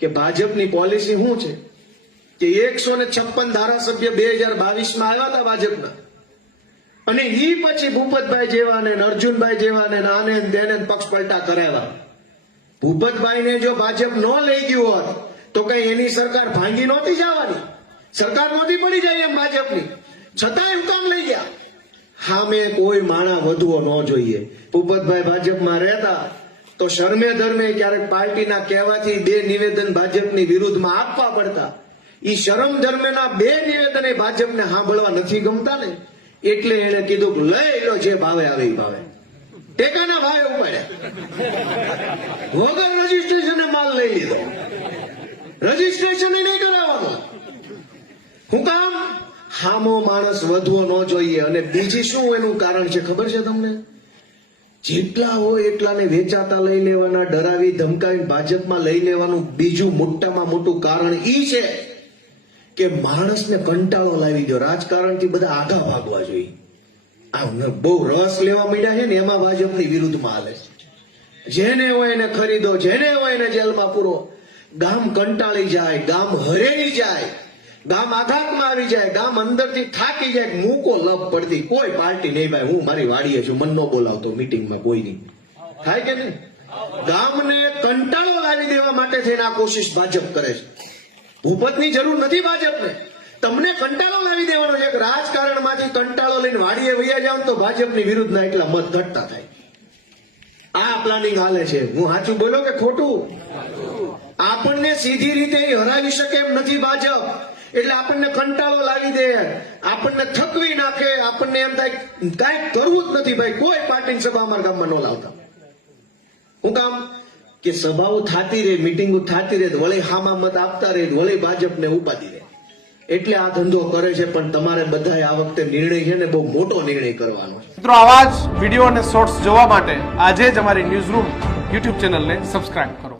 કે ભાજપની પોલિસી શું છે કે 156 ધારાસભ્ય 2022 માં આવ્યા હતા ભાજપના, અને ઈ પછી ભૂપતભાઈ જેવાને અર્જુનભાઈ જેવાને આને તેને પક્ષ પલટા કરાવ્યા. ભૂપતભાઈને જો ભાજપ ન લઈ ગયું હોત તો કઈ એની સરકાર ભાંગી નહોતી જવાની, સરકાર નહોતી પડી જાય એમ ભાજપની, છતાં એમ કામ લઈ ગયા. સામે કોઈ માણા વધવો ન જોઈએ. ભૂપતભાઈ ભાજપમાં રહેતા તો શરમે ધર્મે ક્યારેક પાર્ટીના કહેવાથી 2 નિવેદન ભાજપની વિરુદ્ધમાં આપવા પડતા. ઈ શરમ ધર્મના 2 નિવેદન એ ભાજપને સાંભળવા નથી ગમતા ને, એટલે એને કીધું કે લઈ લો, જે ભાવે આવે એ ભાવે. ટેકાના ભાવે ઉપાડ્યા, વગર રજીસ્ટ્રેશન માલ લઈ લીધો. રજીસ્ટ્રેશન નહીં કરાવવાનું. હું કામ? હામો માણસ વધવો ન જોઈએ. અને બીજી શું એનું કારણ છે ખબર છે તમને? જેટલા હોય એટલાને વેચાતા લઈ લેવાના, ડરાવી ધમકાવી ભાજપમાં લઈ લેવાનું બીજું મોટામાં મોટું કારણ ઈ છે કે માણસને કંટાળો લાવી દો. રાજકારણથી બધા આઘા ભાગવા જોઈએ. આ બહુ રસ લેવા માંડ્યા છે ને, એમાં ભાજપની વિરુદ્ધમાં હાલે છે. જેને હોય એને ખરીદો, જેને હોય એને જેલમાં પૂરો. ગામ કંટાળી જાય, ગામ હરેલી જાય, ગામ આઘાતમાં આવી જાય, ગામ અંદરથી થાકી જાય. મૂકો લપ પડતી કોઈ પાર્ટી નહીં ભાઈ, હું મારી વાડીએ છું, મન ન બોલાવતો મીટિંગમાં કોઈ નહીં. થાય કે નહીં? ગામને કંટાળો લાવી દેવા માટે થઈને આ કોશિશ ભાજપ કરે છે. ભૂપતની જરૂર નથી ભાજપને, તમને કંટાળો લાવી દેવાનો છે. રાજકારણમાંથી કંટાળો લઈને વાડીએ વૈયા જાવ તો ભાજપની વિરુદ્ધના એટલા મત ઘટતા થાય. આ પ્લાનિંગ હાલે છે. હું સાચું બોલો કે ખોટું? આપણને સીધી રીતે હરાવી શકે એમ નથી ભાજપ, એટલે આપણને કંટાળો લાવી દે, આપણને થકવી નાખે, આપણને એમ થાય કાંઈ કરવું જ નથી ભાઈ. કોઈ પાર્ટીની સભા અમારા ગામમાં ન લાવતા. હું કામ? કે સભાઓ થતી રહે, મિટિંગો થતી રહે, વળી હામા મત આપતા રહે, વળી ભાજપને ઉપાડી રહે. એટલે આ ધંધો કરે છે. પણ તમારે બધા આ વખતે નિર્ણય છે ને, બહુ મોટો નિર્ણય કરવાનો છે. મિત્રો, આવા જ વિડીયો અને શોર્ટ્સ જોવા માટે આજે જ અમારી ન્યૂઝ રૂમ યુટ્યુબ ચેનલને સબસ્ક્રાઇબ કરો.